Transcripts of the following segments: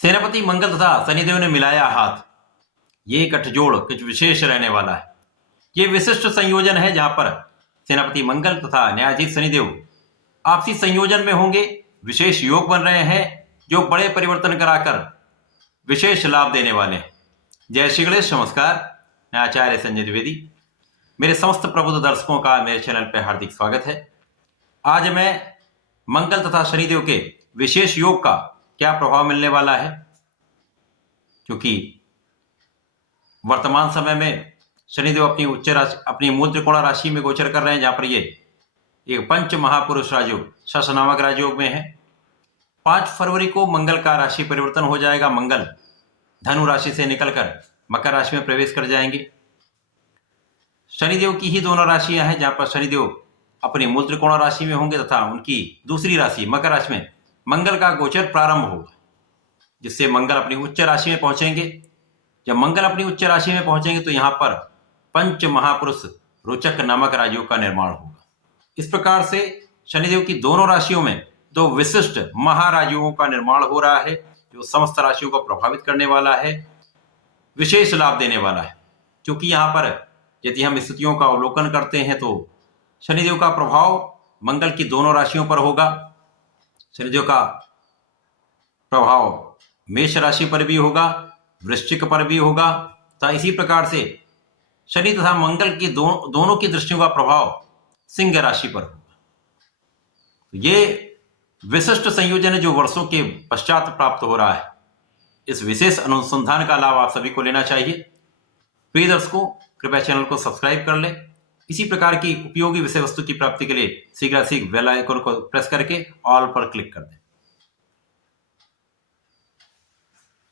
सेनापति मंगल तथा शनिदेव ने मिलाया हाथ। ये गठजोड़ कुछ विशेष रहने वाला है। ये विशिष्ट संयोजन है जहां पर सेनापति मंगल तथा न्यायाधीश शनिदेव आपसी संयोजन में होंगे। विशेष योग बन रहे हैं जो बड़े परिवर्तन कराकर विशेष लाभ देने वाले हैं। जय श्री गणेश। नमस्कार, मैं आचार्य संजय द्विवेदी। मेरे समस्त प्रबुद्ध दर्शकों का मेरे चैनल पर हार्दिक स्वागत है। आज मैं मंगल तथा शनिदेव के विशेष योग का क्या प्रभाव मिलने वाला है, क्योंकि वर्तमान समय में शनिदेव अपनी उच्च राशि, अपनी मूल त्रिकोण राशि में गोचर कर रहे हैं, जहां पर ये एक पंच महापुरुष राजयोग शश नामक राजयोग में है। 5 फरवरी को मंगल का राशि परिवर्तन हो जाएगा। मंगल धनु राशि से निकलकर मकर राशि में प्रवेश कर जाएंगे। शनिदेव की ही दोनों राशियां हैं, जहां पर शनिदेव अपनी मूल त्रिकोण राशि में होंगे तथा उनकी दूसरी राशि मकर राशि में मंगल का गोचर प्रारंभ होगा, जिससे मंगल अपनी उच्च राशि में पहुंचेंगे। जब मंगल अपनी उच्च राशि में पहुंचेंगे तो यहां पर पंच महापुरुष रोचक नामक राजयोग का निर्माण होगा। इस प्रकार से शनिदेव की दोनों राशियों में 2 विशिष्ट महाराजयोगों का निर्माण हो रहा है, जो समस्त राशियों को प्रभावित करने वाला है, विशेष लाभ देने वाला है। क्योंकि यहां पर यदि हम स्थितियों का अवलोकन करते हैं तो शनिदेव का प्रभाव मंगल की दोनों राशियों पर होगा। शनिदेव का प्रभाव मेष राशि पर भी होगा, वृश्चिक पर भी होगा, तथा इसी प्रकार से शनि तथा मंगल की दोनों की दृष्टियों का प्रभाव सिंह राशि पर होगा। ये विशिष्ट संयोजन है जो वर्षों के पश्चात प्राप्त हो रहा है। इस विशेष अनुसंधान का लाभ आप सभी को लेना चाहिए। प्रिय दर्शकों, कृपया चैनल को सब्सक्राइब कर लें। इसी प्रकार की उपयोगी विषय वस्तु की प्राप्ति के लिए शीघ्र बेल आइकन को प्रेस करके ऑल पर क्लिक कर दें।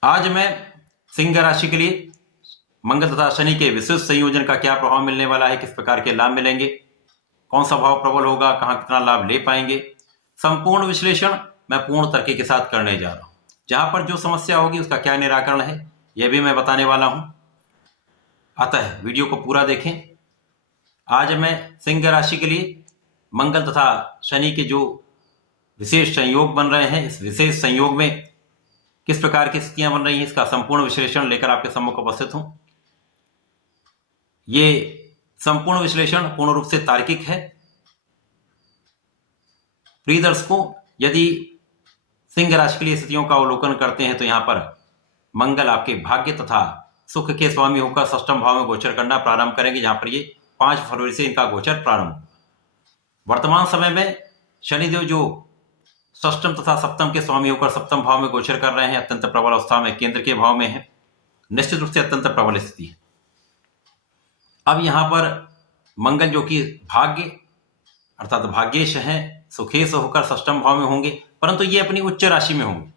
आज मैं सिंह राशि के लिए मंगल तथा शनि के विशेष संयोजन का क्या प्रभाव मिलने वाला है, किस प्रकार के लाभ मिलेंगे, कौन सा भाव प्रबल होगा, कहां कितना लाभ ले पाएंगे, संपूर्ण विश्लेषण मैं पूर्ण तर्क के साथ करने जा रहा हूं। जहां पर जो समस्या होगी उसका क्या निराकरण है यह भी मैं बताने वाला हूं। अतः वीडियो को पूरा देखें। आज मैं सिंह राशि के लिए मंगल तथा शनि के जो विशेष संयोग बन रहे हैं, इस विशेष संयोग में किस प्रकार की स्थितियां बन रही हैं, इसका संपूर्ण विश्लेषण लेकर आपके सम्मुख उपस्थित हूं। ये संपूर्ण विश्लेषण पूर्ण रूप से तार्किक है। प्रिय दर्शकों, यदि सिंह राशि के लिए स्थितियों का अवलोकन करते हैं तो यहां पर मंगल आपके भाग्य तथा सुख के स्वामी होकर षष्ठम भाव में गोचर करना प्रारंभ करेंगे, जहां पर ये 5 फरवरी से इनका गोचर प्रारंभ होगा। वर्तमान समय में शनिदेव जो षष्ठम तथा सप्तम के स्वामी होकर सप्तम भाव में गोचर कर रहे हैं, अत्यंत प्रबल अवस्था में केंद्र के भाव में है। निश्चित रूप से अत्यंत प्रबल स्थिति है। अब यहां पर मंगल जो कि भाग्य अर्थात भाग्येश हैं, सुखेश होकर षष्ठम भाव में होंगे, परंतु ये अपनी उच्च राशि में होंगे।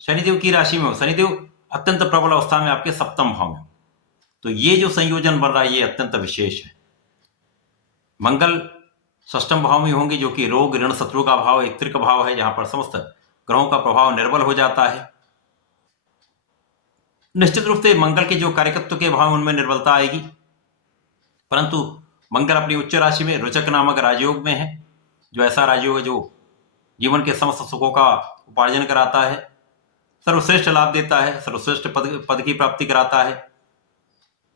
शनिदेव की राशि में हो, शनिदेव अत्यंत प्रबल अवस्था में आपके सप्तम भाव में, तो ये जो संयोजन बन रहा है ये अत्यंत विशेष है। मंगल षष्ठम भाव में होंगे, जो कि रोग ऋण शत्रु का भाव एक त्रिक भाव है, जहां पर समस्त ग्रहों का प्रभाव निर्बल हो जाता है। निश्चित रूप से मंगल के जो कार्यकत्व के भाव उनमें निर्बलता आएगी, परंतु मंगल अपनी उच्च राशि में रोचक नामक राजयोग में है, जो ऐसा राजयोग है जो जीवन के समस्त सुखों का उपार्जन कराता है, सर्वश्रेष्ठ लाभ देता है, सर्वश्रेष्ठ पद की प्राप्ति कराता है।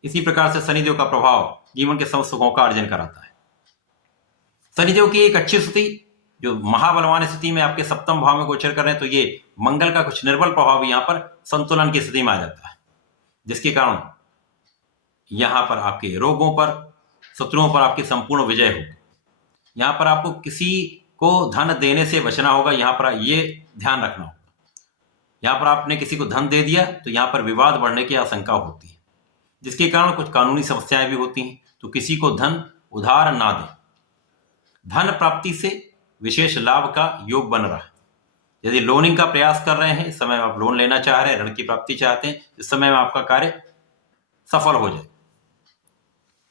इसी प्रकार से शनिदेव का प्रभाव जीवन के समस्त सुखों का अर्जन कराता है। शनिदेव की एक अच्छी स्थिति जो महाबलवान स्थिति में आपके सप्तम भाव में गोचर कर रहे हैं, तो ये मंगल का कुछ निर्बल प्रभाव भी यहां पर संतुलन की स्थिति में आ जाता है, जिसके कारण यहां पर आपके रोगों पर, शत्रुओं पर आपकी संपूर्ण विजय होगी। यहां पर आपको किसी को धन देने से बचना होगा, यहां पर ये ध्यान रखना होगा। यहां पर आपने किसी को धन दे दिया तो यहां पर विवाद बढ़ने की आशंका होती है, जिसके कारण कुछ कानूनी समस्याएं भी होती हैं। तो किसी को धन उधार ना दें। धन प्राप्ति से विशेष लाभ का योग बन रहा है। यदि लोनिंग का प्रयास कर रहे हैं, इस समय आप लोन लेना चाह रहे हैं, ऋण की प्राप्ति चाहते हैं, इस समय में आपका कार्य सफल हो जाए।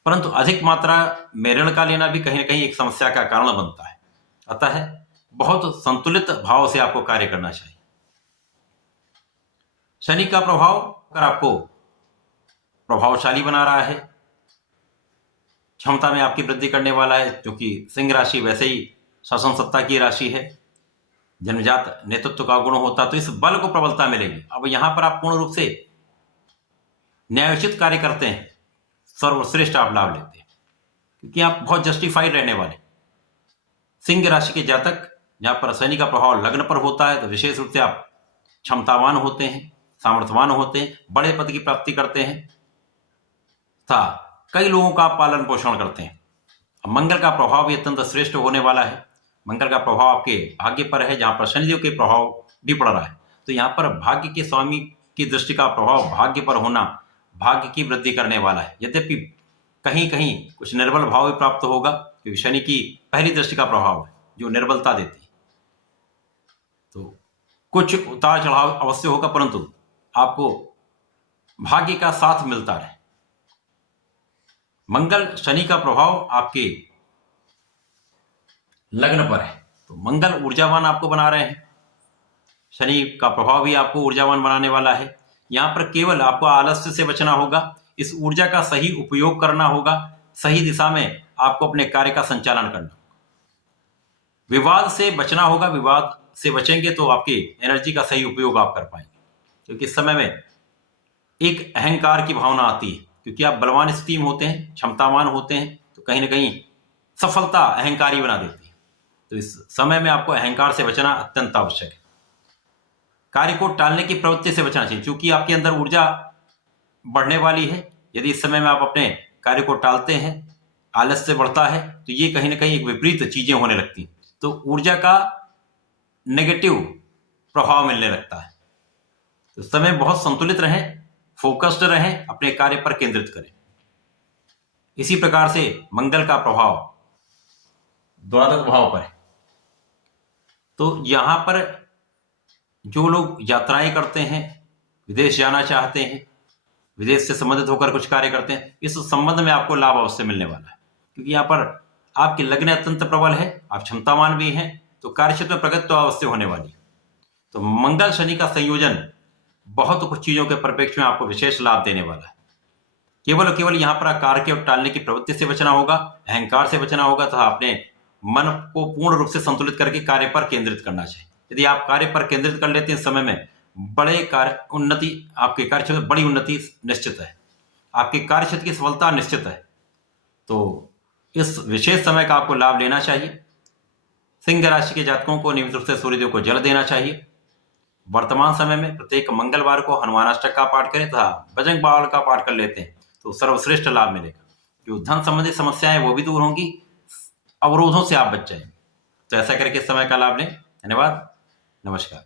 परंतु अधिक मात्रा में ऋण का लेना भी कहीं ना कहीं एक समस्या का कारण बनता है। अतः बहुत संतुलित भाव से आपको कार्य करना चाहिए। शनि का प्रभाव अगर आपको प्रभावशाली बना रहा है, क्षमता में आपकी वृद्धि करने वाला है, क्योंकि सिंह राशि वैसे ही शासन सत्ता की राशि है। जन्मजात नेतृत्व का गुण होता, तो इस बल को प्रबलता मिलेगी। अब यहां पर आप पूर्ण रूप से न्यायोचित कार्य करते हैं, सर्वश्रेष्ठ आप लाभ लेते हैं, क्योंकि आप बहुत जस्टिफाइड रहने वाले। सिंह राशि के जातक जहां पर शनि का प्रभाव लग्न पर होता है, तो विशेष रूप से आप क्षमतावान होते हैं, सामर्थ्यवान होते हैं, बड़े पद की प्राप्ति करते हैं तथा कई लोगों का पालन पोषण करते हैं। अब मंगल का प्रभाव भी अत्यंत श्रेष्ठ होने वाला है। मंगल का प्रभाव आपके भाग्य पर है, जहां पर शनिदेव के प्रभाव भी पड़ रहा है। तो यहाँ पर भाग्य के स्वामी की दृष्टि का प्रभाव भाग्य पर होना भाग्य की वृद्धि करने वाला है। यद्यपि कहीं कहीं कुछ निर्बल भाव भी प्राप्त होगा, क्योंकि शनि की पहली दृष्टि का प्रभाव है जो निर्बलता देती है। तो कुछ उतार चढ़ाव अवश्य होगा, परंतु आपको भाग्य का साथ मिलता रहे। मंगल शनि का प्रभाव आपके लग्न पर है, तो मंगल ऊर्जावान आपको बना रहे हैं। शनि का प्रभाव भी आपको ऊर्जावान बनाने वाला है। यहां पर केवल आपको आलस्य से बचना होगा, इस ऊर्जा का सही उपयोग करना होगा, सही दिशा में आपको अपने कार्य का संचालन करना होगा। विवाद से बचना होगा, विवाद से बचेंगे तो आपकी एनर्जी का सही उपयोग आप कर पाएंगे, क्योंकि इस समय में एक अहंकार की भावना आती है, क्योंकि आप बलवान स्थिति में होते हैं, क्षमतावान होते हैं, तो कहीं ना कहीं सफलता अहंकारी बना देती है। तो इस समय में आपको अहंकार से बचना अत्यंत आवश्यक है। कार्य को टालने की प्रवृत्ति से बचना चाहिए, क्योंकि आपके अंदर ऊर्जा बढ़ने वाली है। यदि इस समय में आप अपने कार्य को टालते हैं, आलस्य बढ़ता है, तो ये कहीं ना कहीं एक विपरीत चीजें होने लगती हैं, तो ऊर्जा का नेगेटिव प्रभाव मिलने लगता है। तो इस समय बहुत संतुलित रहें, फोकस्ड रहें, अपने कार्य पर केंद्रित करें। इसी प्रकार से मंगल का प्रभाव द्वादश भाव पर है, तो यहां पर जो लोग यात्राएं करते हैं, विदेश जाना चाहते हैं, विदेश से संबंधित होकर कुछ कार्य करते हैं, इस संबंध में आपको लाभ अवश्य मिलने वाला है, क्योंकि यहाँ पर आपकी लग्न अत्यंत प्रबल है, आप क्षमतावान भी हैं, तो कार्यक्षेत्र में प्रगति तो अवश्य होने वाली है। तो मंगल शनि का संयोजन बहुत कुछ चीजों के परिप्रेक्ष्य में आपको विशेष लाभ देने वाला है। केवल केवल यहाँ पर कार्य के टालने की प्रवृत्ति से बचना होगा, अहंकार से बचना होगा, तथा अपने मन को पूर्ण रूप से संतुलित करके कार्य पर केंद्रित करना चाहिए। यदि आप कार्य पर केंद्रित कर लेते हैं, समय में बड़े कार्य उन्नति, आपके कार्य क्षेत्र में बड़ी उन्नति निश्चित है, आपके कार्य क्षेत्र की सफलता निश्चित है। तो इस विशेष समय का आपको लाभ लेना चाहिए। सिंह राशि के जातकों को नियमित रूप से सूर्यदेव को जल देना चाहिए। वर्तमान समय में प्रत्येक मंगलवार को हनुमानाष्टक का पाठ करें तथा बजरंग बाण का पाठ कर लेते हैं तो सर्वश्रेष्ठ लाभ मिलेगा। जो धन संबंधी समस्याएं वो भी दूर होंगी, अवरोधों से आप बच जाएंगे। तो ऐसा करके समय का लाभ लें। धन्यवाद, नमस्कार।